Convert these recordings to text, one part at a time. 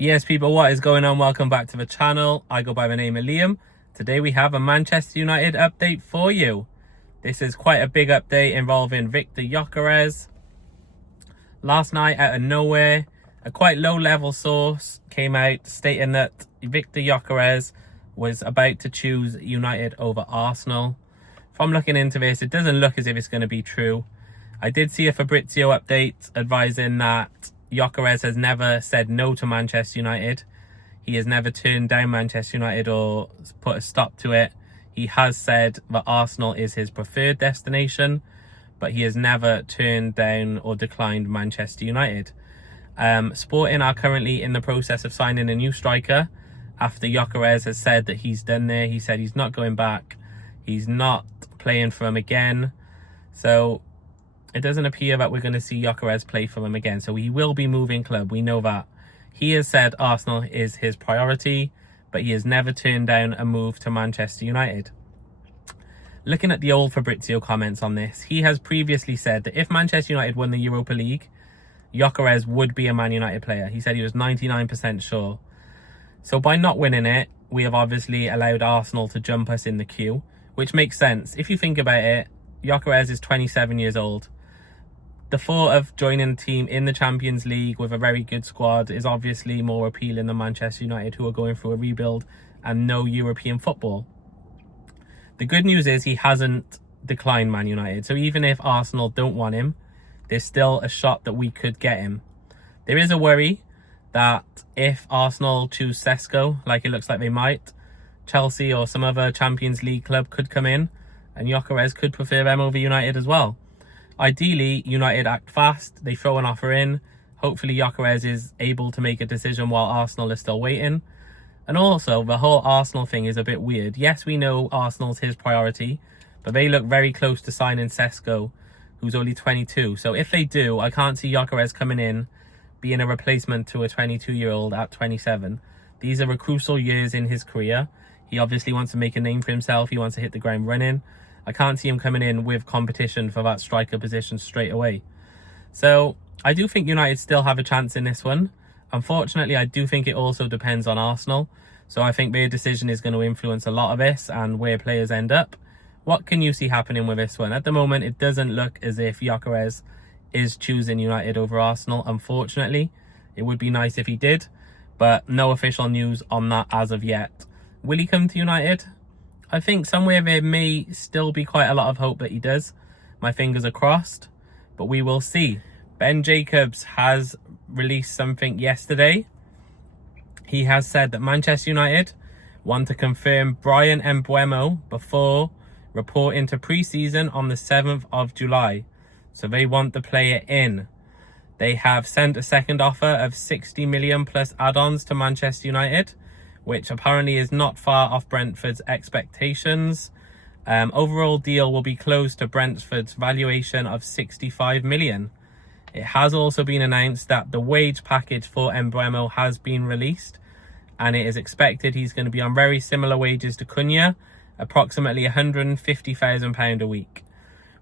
Yes, people, what is going on? Welcome back to the channel. I go by the name of Liam. Today we have a Manchester United update for you. This is quite a big update involving Victor Gyokeres. Last night, out of nowhere, a quite low-level source came out stating that Victor Gyokeres was about to choose United over Arsenal. From looking into this, it doesn't look as if it's going to be true. I did see a Fabrizio update advising that Gyokeres has never said no to Manchester United. He has never turned down Manchester United or put a stop to it. He has said that Arsenal is his preferred destination, but he has never turned down or declined Manchester United. Sporting are currently in the process of signing a new striker after Gyokeres has said that he's done there. He said he's not going back. He's not playing for them again. So it doesn't appear that we're going to see Gyokeres play for them again. So he will be moving club. We know that. He has said Arsenal is his priority, but he has never turned down a move to Manchester United. Looking at the old Fabrizio comments on this, he has previously said that if Manchester United won the Europa League, Gyokeres would be a Man United player. He said he was 99% sure. So by not winning it, we have obviously allowed Arsenal to jump us in the queue, which makes sense. If you think about it, Gyokeres is 27 years old. The thought of joining a team in the Champions League with a very good squad is obviously more appealing than Manchester United, who are going through a rebuild and no European football. The good news is he hasn't declined Man United. So even if Arsenal don't want him, there's still a shot that we could get him. There is a worry that if Arsenal choose Sesko, like it looks like they might, Chelsea or some other Champions League club could come in and Gyokeres could prefer them over United as well. Ideally, United act fast, they throw an offer in. Hopefully Gyokeres is able to make a decision while Arsenal is still waiting. And also, the whole Arsenal thing is a bit weird. Yes, we know Arsenal's his priority, but they look very close to signing Sesko, who's only 22. So if they do, I can't see Gyokeres coming in, being a replacement to a 22-year-old at 27. These are crucial years in his career. He obviously wants to make a name for himself. He wants to hit the ground running. I can't see him coming in with competition for that striker position straight away. So I do think United still have a chance in this one. Unfortunately, I do think it also depends on Arsenal. So I think their decision is going to influence a lot of this and where players end up. What can you see happening with this one? At the moment, it doesn't look as if Gyokeres is choosing United over Arsenal, unfortunately. It would be nice if he did, but no official news on that as of yet. Will he come to United? I think somewhere there may still be quite a lot of hope that he does. My fingers are crossed, but we will see. Ben Jacobs has released something yesterday. He has said that Manchester United want to confirm Bryan Mbeumo before reporting to pre-season on the 7th of July. So they want the player in. They have sent a second offer of 60 million plus add-ons to Manchester United, which apparently is not far off Brentford's expectations. Overall deal will be close to Brentford's valuation of 65 million. It has also been announced that the wage package for Mbeumo has been released, and it is expected he's going to be on very similar wages to Cunha, approximately £150,000 a week,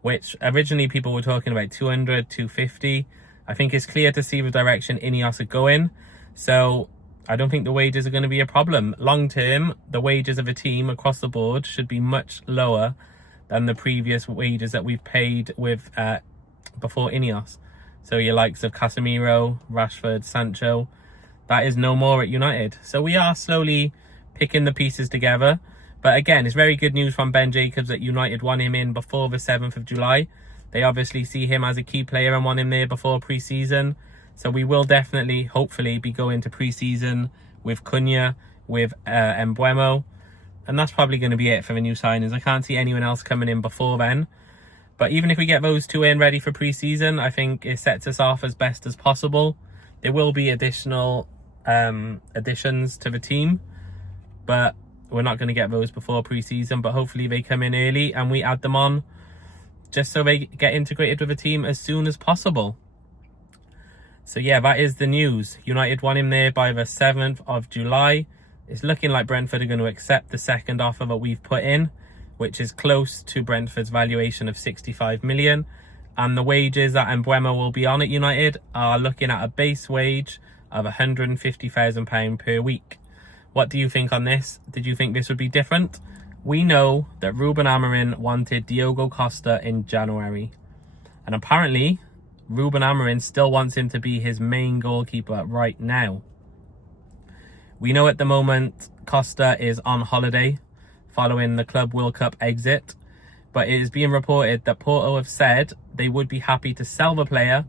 which originally people were talking about 200, 250. I think it's clear to see the direction Ineos are going. So I don't think the wages are going to be a problem. Long term, the wages of a team across the board should be much lower than the previous wages that we've paid with before Ineos. So your likes of Casemiro, Rashford, Sancho, that is no more at United. So we are slowly picking the pieces together. But again, it's very good news from Ben Jacobs that United want him in before the 7th of July. They obviously see him as a key player and want him there before pre-season. So we will definitely, hopefully, be going to pre-season with Cunha, with Mbeumo. And that's probably going to be it for the new signings. I can't see anyone else coming in before then. But even if we get those two in ready for pre-season, I think it sets us off as best as possible. There will be additional additions to the team, but we're not going to get those before pre-season. But hopefully they come in early and we add them on just so they get integrated with the team as soon as possible. So yeah, that is the news. United want him there by the 7th of July. It's looking like Brentford are going to accept the second offer that we've put in, which is close to Brentford's valuation of 65 million. And the wages that Mbeumo will be on at United are looking at a base wage of £150,000 per week. What do you think on this? Did you think this would be different? We know that Ruben Amorim wanted Diogo Costa in January. And apparently, Ruben Amorim still wants him to be his main goalkeeper right now. We know at the moment Costa is on holiday following the Club World Cup exit. But it is being reported that Porto have said they would be happy to sell the player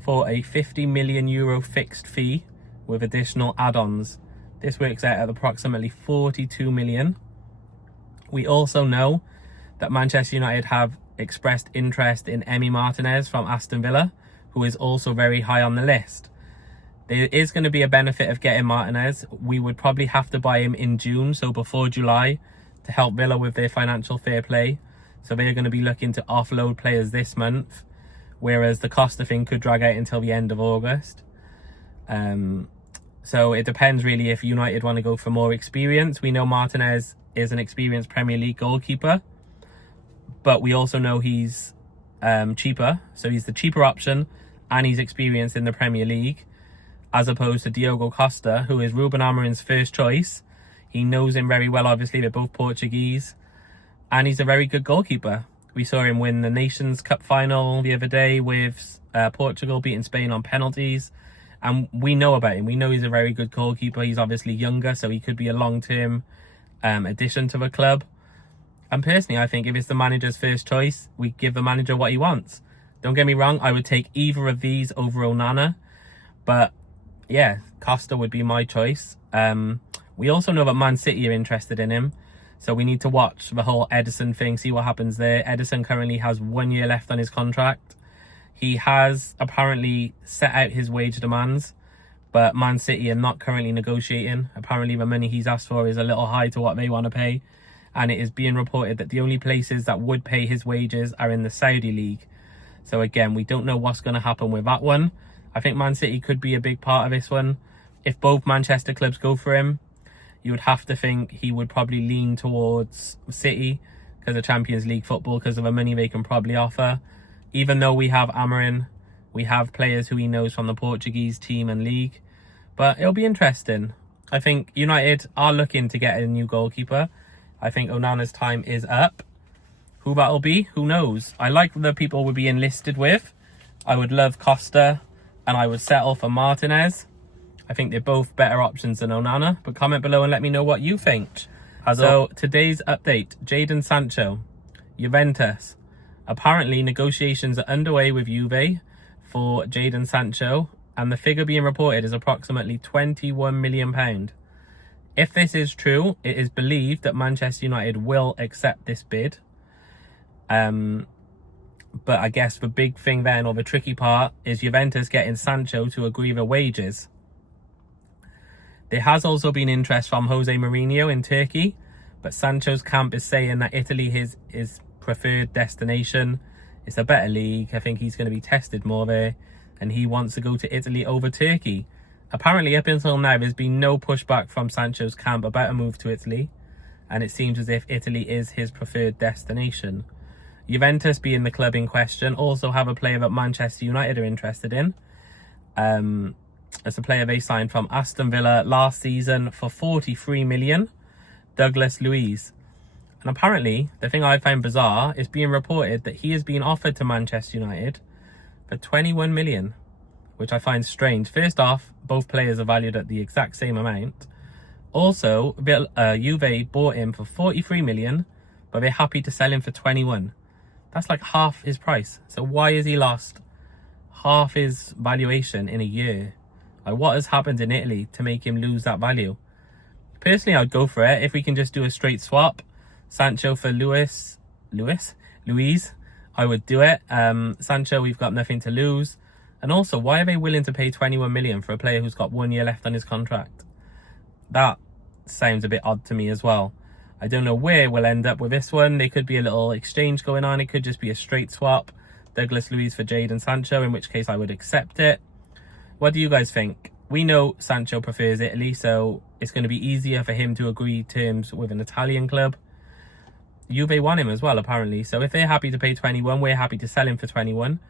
for a €50 million fixed fee with additional add-ons. This works out at approximately 42 million. We also know that Manchester United have expressed interest in Emi Martinez from Aston Villa, who is also very high on the list. There is going to be a benefit of getting Martinez. We would probably have to buy him in June, so before July, to help Villa with their financial fair play. So they're going to be looking to offload players this month, whereas the Costa thing could drag out until the end of August. So it depends really if United want to go for more experience. We know Martinez is an experienced Premier League goalkeeper, but we also know he's cheaper. So he's the cheaper option and he's experienced in the Premier League, as opposed to Diogo Costa, who is Ruben Amorim's first choice. He knows him very well, obviously, they're both Portuguese. And he's a very good goalkeeper. We saw him win the Nations Cup final the other day with Portugal beating Spain on penalties. And we know about him. We know he's a very good goalkeeper. He's obviously younger, so he could be a long-term addition to the club. And personally, I think if it's the manager's first choice, we give the manager what he wants. Don't get me wrong, I would take either of these over Onana. But yeah, Costa would be my choice. We also know that Man City are interested in him. So we need to watch the whole Ederson thing, see what happens there. Ederson currently has 1 year left on his contract. He has apparently set out his wage demands, but Man City are not currently negotiating. Apparently the money he's asked for is a little high to what they want to pay. And it is being reported that the only places that would pay his wages are in the Saudi League. So again, we don't know what's going to happen with that one. I think Man City could be a big part of this one. If both Manchester clubs go for him, you would have to think he would probably lean towards City because of Champions League football, because of the money they can probably offer. Even though we have Amorim, we have players who he knows from the Portuguese team and league. But it'll be interesting. I think United are looking to get a new goalkeeper. I think Onana's time is up. Who that'll be, who knows? I like the people we'll be enlisted with. I would love Costa and I would settle for Martinez. I think they're both better options than Onana, but comment below and let me know what you think. So today's update, Jadon Sancho, Juventus. Apparently negotiations are underway with Juve for Jadon Sancho, and the figure being reported is approximately £21 million. If this is true, it is believed that Manchester United will accept this bid. But I guess the big thing then, or the tricky part, is Juventus getting Sancho to agree the wages. There has also been interest from Jose Mourinho in Turkey, but Sancho's camp is saying that Italy is his preferred destination. It's a better league. I think he's going to be tested more there, and he wants to go to Italy over Turkey. Apparently, up until now, there's been no pushback from Sancho's camp about a move to Italy, and it seems as if Italy is his preferred destination. Juventus, being the club in question, also have a player that Manchester United are interested in. As a player they signed from Aston Villa last season for 43 million, Douglas Luiz. And apparently, the thing I found bizarre is being reported that he is being offered to Manchester United for 21 million, which I find strange. First off, both players are valued at the exact same amount. Also, Juve bought him for 43 million, but they're happy to sell him for 21. That's like half his price. So why has he lost half his valuation in a year? Like, what has happened in Italy to make him lose that value? Personally, I'd go for it if we can just do a straight swap. Sancho for Luis, I would do it. Sancho, we've got nothing to lose. And also, why are they willing to pay 21 million for a player who's got 1 year left on his contract? That sounds a bit odd to me as well. I don't know where we'll end up with this one. There could be a little exchange going on. It could just be a straight swap. Douglas Luiz for Jadon Sancho, in which case I would accept it. What do you guys think? We know Sancho prefers Italy, so it's going to be easier for him to agree terms with an Italian club. Juve want him as well, apparently. So if they're happy to pay 21, we're happy to sell him for 21.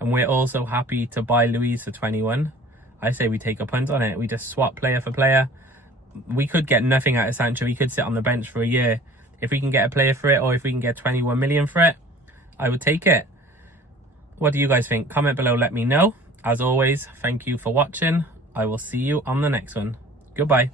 And we're also happy to buy Luiz for 21. I say we take a punt on it. We just swap player for player. We could get nothing out of Sancho. He could sit on the bench for a year. If we can get a player for it, or if we can get 21 million for it, I would take it. What do you guys think? Comment below, let me know. As always, thank you for watching. I will see you on the next one. Goodbye.